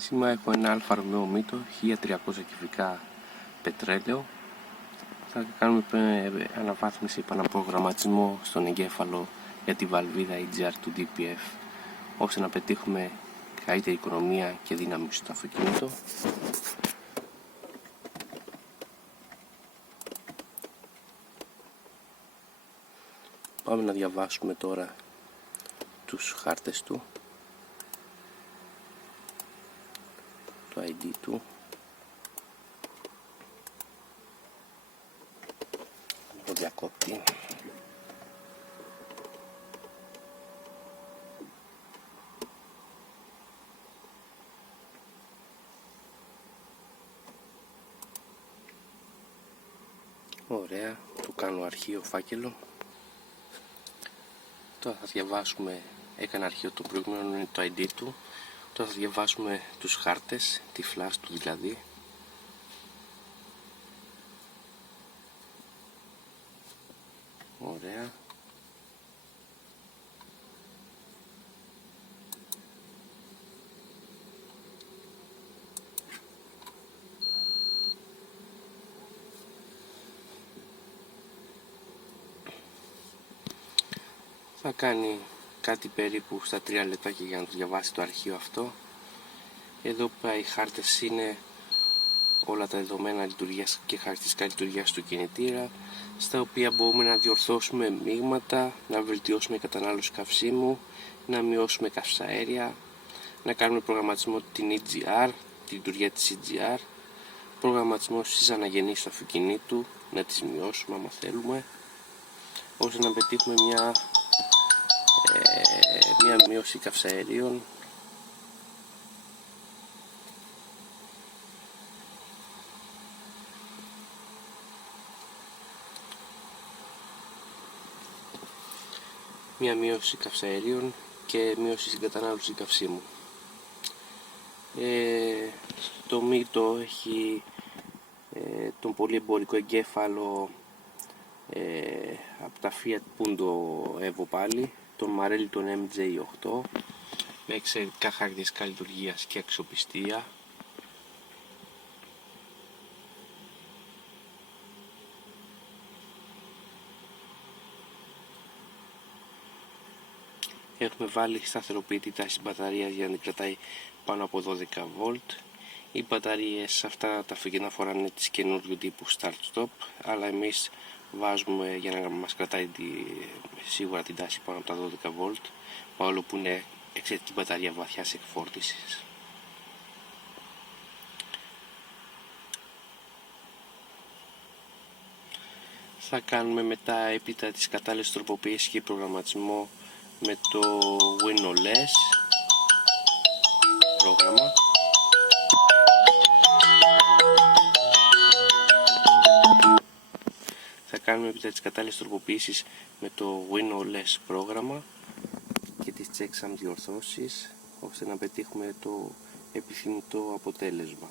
Σήμερα έχω ένα Αλφα Ρωμαίο Μύτο 1300 κυβικά πετρέλαιο. Θα κάνουμε αναβάθμιση επαναπρογραμματισμό στον εγκέφαλο για τη βαλβίδα EGR του DPF, ώστε να πετύχουμε καλύτερη οικονομία και δύναμη στο αυτοκίνητο. Πάμε να διαβάσουμε τώρα τους χάρτες του, το ID του, το διακόπτη. Ωραία, του κάνω αρχείο φάκελο. Τώρα θα διαβάσουμε, έκανα αρχείο το προηγούμενο, είναι το ID του. Τώρα θα διαβάσουμε τους χάρτες, τη flash του δηλαδή. Ωραία. Θα κάνει κάτι περίπου στα 3 λεπτάκια για να το διαβάσει το αρχείο αυτό. Εδώ πέρα οι χάρτες είναι όλα τα δεδομένα λειτουργίας και χαρακτηριστικά λειτουργίας του κινητήρα, στα οποία μπορούμε να διορθώσουμε μείγματα, να βελτιώσουμε κατανάλωση καυσίμου, να μειώσουμε καυσαέρια, να κάνουμε προγραμματισμό την EGR, τη λειτουργία της EGR, προγραμματισμό στις αναγεννήσεις του αυτοκινήτου, να τις μειώσουμε άμα θέλουμε, ώστε να πετύχουμε μια μείωση καυσαερίων. Μια μείωση καυσαερίων και μείωση στην κατανάλωση καυσίμου. Το Μύτο έχει τον πολύ εμπορικό εγκέφαλο από τα Fiat Punto Evo πάλι, τον Marelli τον MJ8, με εξαιρετικά χαρακτηριστικά λειτουργίας και αξιοπιστία. Έχουμε βάλει σταθεροποιητή τάση μπαταρίας για να την κρατάει πάνω από 12V. Οι μπαταρίες αυτά τα αυτοκίνητα φοράνε τις καινούριου τύπου start-stop, αλλά εμείς βάζουμε για να μας κρατάει σίγουρα την τάση πάνω από τα 12V, παρόλο που είναι εξαιρετική μπαταρία βαθιάς εκφόρτισης. Θα κάνουμε μετά έπειτα τις κατάλληλες τροποποιήσεις και προγραμματισμό με το WinOS πρόγραμμα. Θα κάνουμε έπειτα τις κατάλληλες τροποποιήσεις με το WinOS πρόγραμμα και τις checksum διορθώσεις, ώστε να πετύχουμε το επιθυμητό αποτέλεσμα.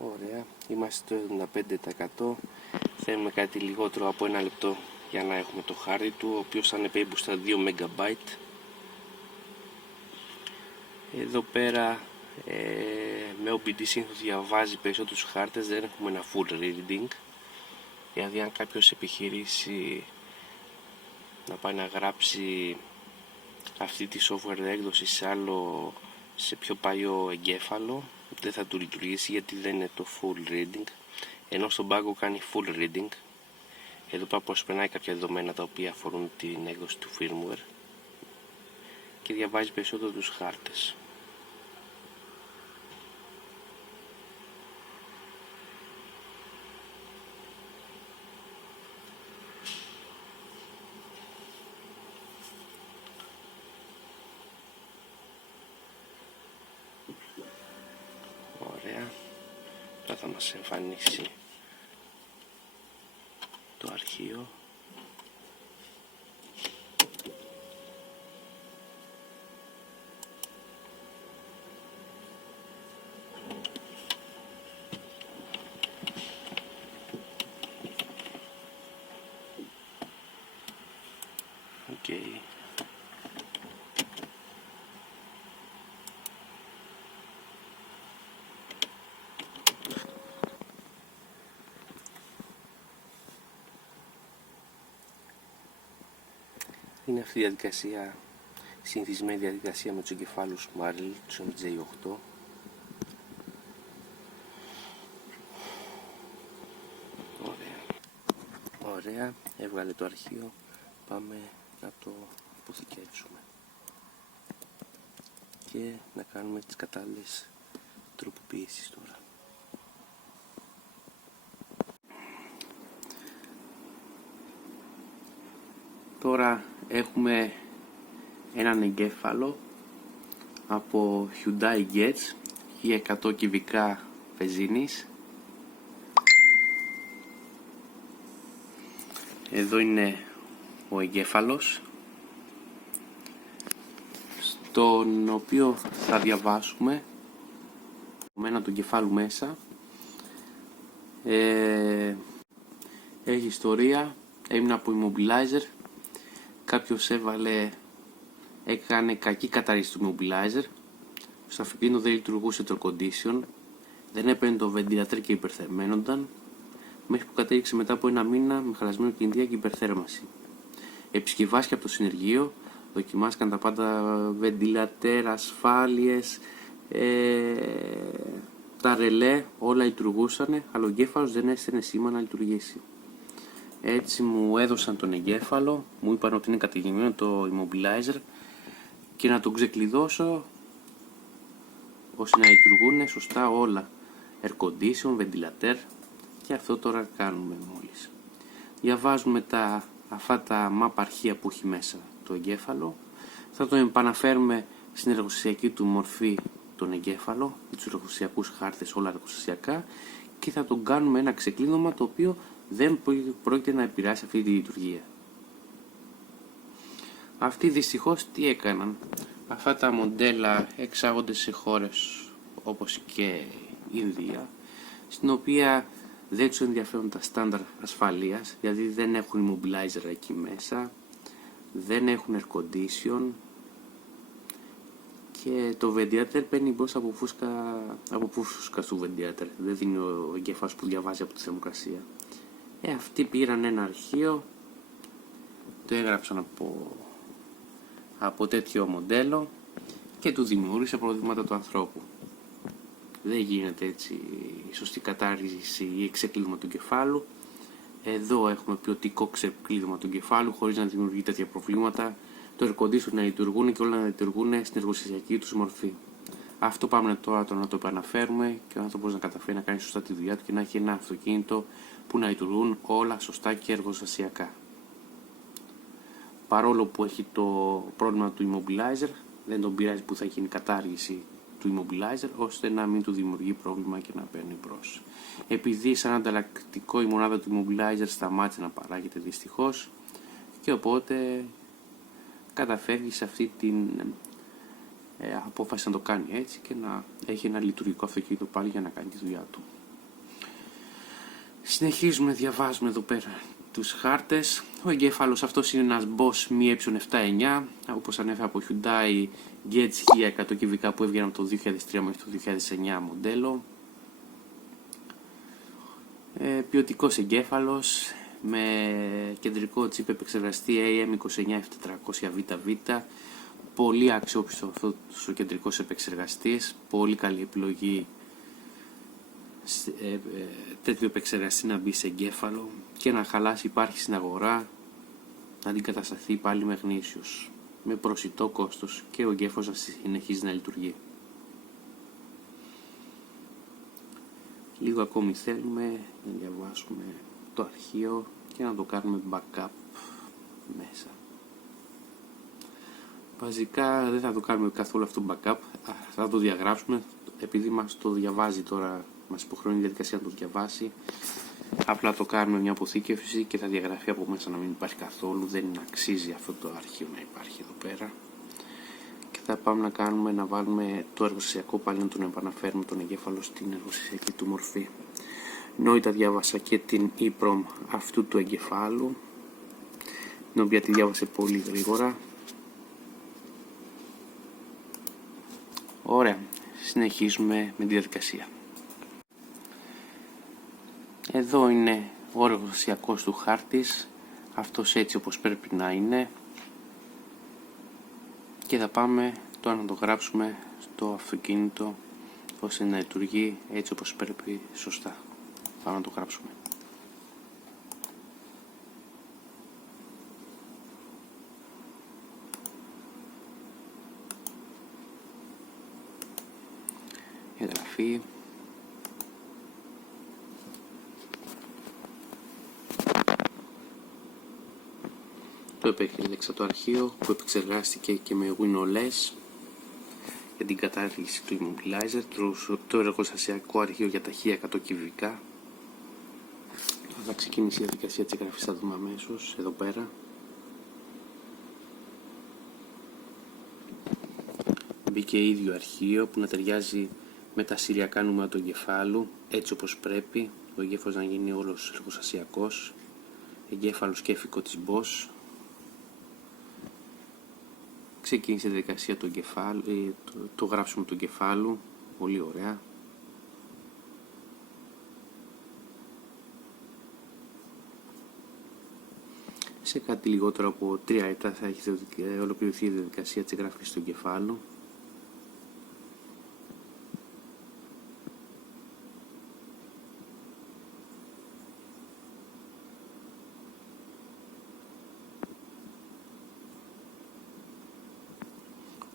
Ωραία, είμαστε στο 75%. Θέλουμε κάτι λιγότερο από 1 λεπτό για να έχουμε το χάρτη του, ο οποίος θα είναι περίπου στα 2 MB. Εδώ πέρα με OBD συνήθως διαβάζει περισσότερους χάρτες, δεν έχουμε ένα full reading. Δηλαδή αν κάποιος επιχειρήσει να πάει να γράψει αυτή τη software έκδοση σε πιο παλιό εγκέφαλο, δεν θα του λειτουργήσει, γιατί δεν είναι το full reading, ενώ στον πάγκο κάνει full reading. Εδώ πέρα προσπερνάει κάποια δεδομένα τα οποία αφορούν την έκδοση του firmware και διαβάζει περισσότερο τους χάρτες. Ωραία. Τώρα θα μας εμφανίσει το αρχείο. Okay. Είναι αυτή η διαδικασία, συνηθισμένη διαδικασία με τους εγκεφάλους Marley, τους MJ8. Ωραία, έβγαλε το αρχείο, πάμε να το αποθηκεύσουμε και να κάνουμε τις κατάλληλες τροποποιήσεις τώρα. Τώρα έχουμε έναν εγκέφαλο από Hyundai Getz 1100 κυβικά βενζίνης. Εδώ είναι ο εγκέφαλος, στον οποίο θα διαβάσουμε ένα του εγκεφάλου μέσα. Έχει ιστορία, έμεινε από immobilizer, κάποιος έκανε κακή κατάρριση του immobilizer, στο αυτοκίνητο δεν λειτουργούσε το air condition, δεν έπαιρνε το ventilator και υπερθερμαίνονταν, μέχρι που κατέληξε μετά από ένα μήνα με χαλασμένο κινητήρα και υπερθέρμανση. Επισκευάστηκε από το συνεργείο, δοκιμάστηκαν τα πάντα, ventilator, ασφάλειες, τα ρελέ, όλα λειτουργούσαν, αλλά ο εγκέφαλος δεν έστελνε σήμα να λειτουργήσει. Έτσι μου έδωσαν τον εγκέφαλο, μου είπαν ότι είναι κατηγορημένο το immobilizer και να τον ξεκλειδώσω ώστε να λειτουργούν σωστά όλα. Air condition, ventilator, και αυτό τώρα κάνουμε μόλις. Διαβάζουμε αυτά τα map αρχεία που έχει μέσα το εγκέφαλο. Θα τον επαναφέρουμε στην εργοστασιακή του μορφή τον εγκέφαλο, τους εργοστασιακούς χάρτες, όλα εργοστασιακά, και θα τον κάνουμε ένα ξεκλείδωμα το οποίο δεν πρόκειται να επηρεάσει αυτή τη λειτουργία. Αυτοί δυστυχώς τι έκαναν? Αυτά τα μοντέλα εξάγονται σε χώρες όπως και η Ινδία, στην οποία δεν τους ενδιαφέρουν τα στάνταρ ασφαλείας, γιατί δεν έχουν immobilizer εκεί μέσα, δεν έχουν air condition και το ventilator παίρνει μπρος από φούσκα του ventilator, δεν δίνει ο εγκέφαλος που διαβάζει από τη θερμοκρασία. Αυτοί πήραν ένα αρχείο, το έγραψαν από τέτοιο μοντέλο και του δημιούργησε προβλήματα του ανθρώπου. Δεν γίνεται έτσι η σωστή κατάργηση ή ξεκλείδωμα του κεφάλου. Εδώ έχουμε ποιοτικό ξεκλείδωμα του κεφάλου χωρίς να δημιουργεί τέτοια προβλήματα, το air condition να λειτουργούν και όλα να λειτουργούν στην εργοστασιακή τους μορφή. Αυτό πάμε τώρα να το επαναφέρουμε και ο άνθρωπος να καταφέρει να κάνει σωστά τη δουλειά του και να έχει ένα αυτοκίνητο που να λειτουργούν όλα σωστά και εργοστασιακά. Παρόλο που έχει το πρόβλημα του immobilizer, δεν τον πειράζει που θα γίνει κατάργηση του immobilizer, ώστε να μην του δημιουργεί πρόβλημα και να παίρνει μπρος. Επειδή σαν ανταλλακτικό η μονάδα του immobilizer σταμάτησε να παράγεται δυστυχώς, και οπότε καταφεύγει σε αυτή την απόφαση να το κάνει έτσι και να έχει ένα λειτουργικό αυτοκίνητο πάλι για να κάνει τη δουλειά του. Συνεχίζουμε, διαβάζουμε εδώ πέρα τους χάρτες. Ο εγκέφαλος αυτός είναι ένας Bosch Mi E7-9, όπως ανέφερα, από Hyundai Getz 1100 κυβικά που έβγαινε από το 2003 μέχρι το 2009 μοντέλο. Ποιοτικός εγκέφαλος με κεντρικό τσίπ επεξεργαστή AM29700VV. Πολύ αξιόπιστο αυτός ο κεντρικός επεξεργαστής, πολύ καλή επιλογή τέτοιο επεξεργαστή να μπει σε εγκέφαλο και να χαλάσει, υπάρχει στην αγορά, να αντικατασταθεί πάλι με γνήσιος, με προσιτό κόστος και ο εγκέφαλος να συνεχίζει να λειτουργεί. Λίγο ακόμη θέλουμε να διαβάσουμε το αρχείο και να το κάνουμε backup μέσα. Βασικά δεν θα το κάνουμε καθόλου αυτό backup, θα το διαγράψουμε, επειδή μας το διαβάζει τώρα μας υποχρεώνει η διαδικασία να το διαβάσει. Απλά το κάνουμε μια αποθήκευση και θα διαγραφεί από μέσα να μην υπάρχει καθόλου. Δεν αξίζει αυτό το αρχείο να υπάρχει εδώ πέρα. Και θα πάμε να βάλουμε το εργοστασιακό πάλι, να τον επαναφέρουμε τον εγκέφαλο στην εργοστασιακή του μορφή. Νόητα διάβασα και την EEPROM αυτού του εγκεφάλου, την οποία τη διάβασε πολύ γρήγορα. Ωραία, συνεχίζουμε με τη διαδικασία. Εδώ είναι ο εργοστασιακός του χάρτης, αυτός έτσι όπως πρέπει να είναι, και θα πάμε τώρα να το γράψουμε στο αυτοκίνητο ώστε να λειτουργεί έτσι όπως πρέπει σωστά. Πάμε να το γράψουμε. Εγγραφή. Το επέκλεξα το αρχείο που επεξεργάστηκε και με WinOS για την κατάργηση του Immobilizer, το εργοστασιακό αρχείο για τα 1100 κυβικά. Θα ξεκινήσει η διαδικασία της εγγραφής, θα δούμε αμέσως εδώ πέρα. Μπήκε ίδιο αρχείο που να ταιριάζει με τα σηριακά νούμερα του εγκεφάλου, έτσι όπως πρέπει, ο εγκέφαλος να γίνει όλος εργοστασιακός, εγκέφαλος και εφικό της BOSS. Ξεκίνησε η διαδικασία του εγκεφάλου, το γράψιμο του εγκεφάλου, πολύ ωραία. Σε κάτι λιγότερο από 3 λεπτά θα έχει ολοκληρωθεί η διαδικασία της εγγραφής του εγκεφάλου.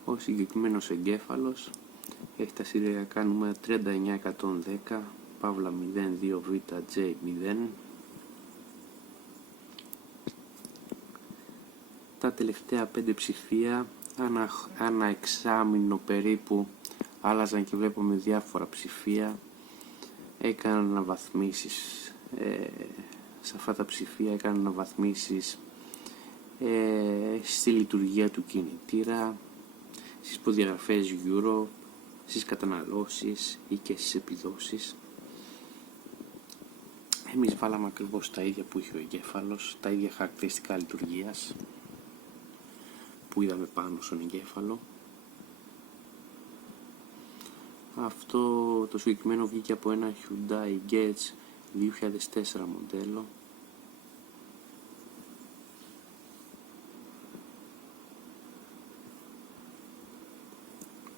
Ο συγκεκριμένος εγκέφαλος έχει τα σηριακά νούμερα 39110 παύλα 02VJ0. Τα τελευταία 5 ψηφία ανά εξάμηνο περίπου άλλαζαν και βλέπουμε διάφορα ψηφία. Έκαναν αναβαθμίσεις σε αυτά τα ψηφία, έκαναν αναβαθμίσεις στη λειτουργία του κινητήρα, στις προδιαγραφές Euro, στις καταναλώσεις ή και στις επιδόσεις. Εμείς βάλαμε ακριβώς τα ίδια που είχε ο εγκέφαλος, τα ίδια χαρακτηριστικά λειτουργίας που είδαμε πάνω στον εγκέφαλο. Αυτό το συγκεκριμένο βγήκε από ένα Hyundai Getz 2004 μοντέλο.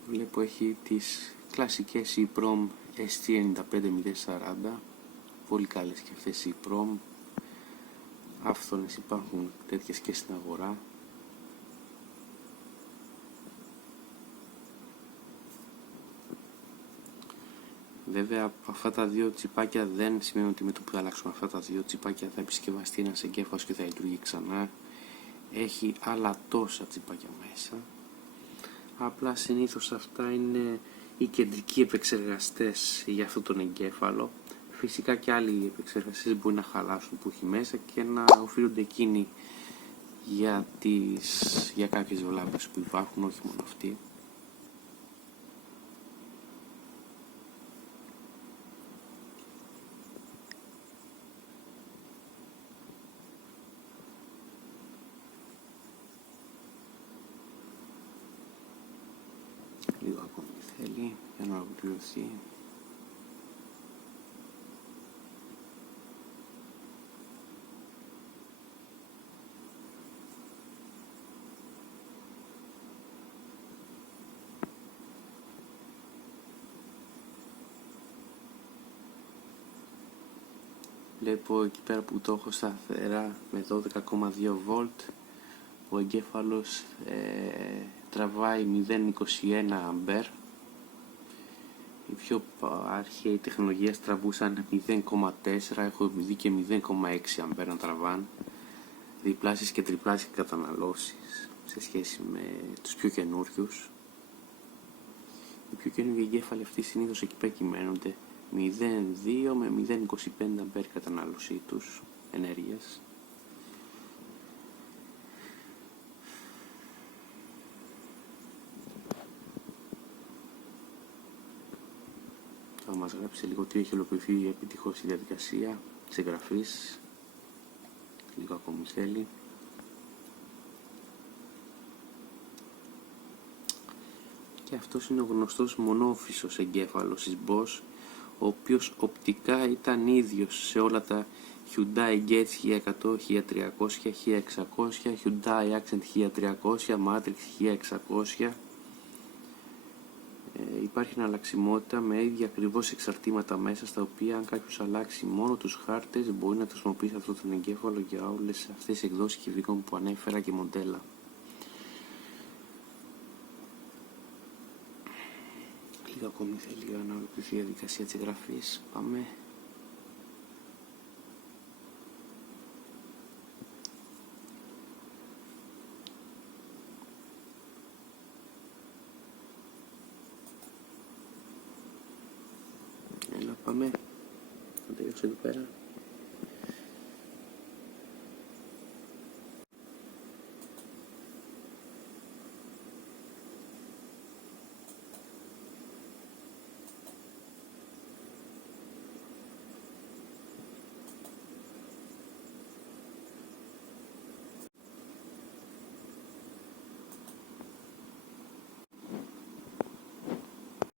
Βλέπω έχει τις κλασικές EEPROM ST95040, πολύ καλές και αυτές οι EEPROM. Άφθονες υπάρχουν τέτοιες και στην αγορά. Βέβαια αυτά τα δύο τσιπάκια δεν σημαίνει ότι με το που θα αλλάξουμε αυτά τα δύο τσιπάκια θα επισκευαστεί ένας εγκέφαλος και θα λειτουργεί ξανά. Έχει άλλα τόσα τσιπάκια μέσα. Απλά συνήθως αυτά είναι οι κεντρικοί επεξεργαστές για αυτόν τον εγκέφαλο. Φυσικά και άλλοι επεξεργαστές μπορεί να χαλάσουν που έχει μέσα και να οφείλονται εκείνοι για κάποιες βλάβες που υπάρχουν, όχι μόνο αυτοί. Λίγο ακόμη θέλει για να ολοκληρωθεί. Βλέπω εκεί πέρα που το έχω σταθερά με 12,2 βολτ, ο εγκέφαλος τραβάει 0,21 αμπέρ. Οι πιο αρχαίοι τεχνολογίες τραβούσαν 0,4, έχω δει και 0,6 αμπέρ να τραβάνε, διπλάσεις και τριπλάσεις καταναλώσεις σε σχέση με τους πιο καινούριους. Οι πιο καινούριοι εγκέφαλοι αυτοί συνήθως εκεί πέρα κυμαίνονται 0,2 με 0,25 αμπέρ κατανάλωσή τους ενέργειας. Θα μας γράψει λίγο τι έχει ολοκληρωθεί επιτυχώς η διαδικασία της εγγραφής. Λίγο ακόμη θέλει. Και αυτός είναι ο γνωστός μονόφυσος εγκέφαλος της Bosch, ο οποίος οπτικά ήταν ίδιος σε όλα τα Hyundai Getz 1100, 1300, 1600, Hyundai Accent 1300, Matrix 1600. Υπάρχει εναλλαξιμότητα με ίδια ακριβώς εξαρτήματα μέσα, στα οποία αν κάποιος αλλάξει μόνο τους χάρτες μπορεί να χρησιμοποιήσει αυτό τον εγκέφαλο για όλες αυτές τις εκδόσεις κυβικών που ανέφερα και μοντέλα. Λίγο ακόμη θέλει για να ολοκληρωθεί η διαδικασία της εγγραφής. Πάμε. Έλα, πάμε. Θα τελειώσω εδώ πέρα.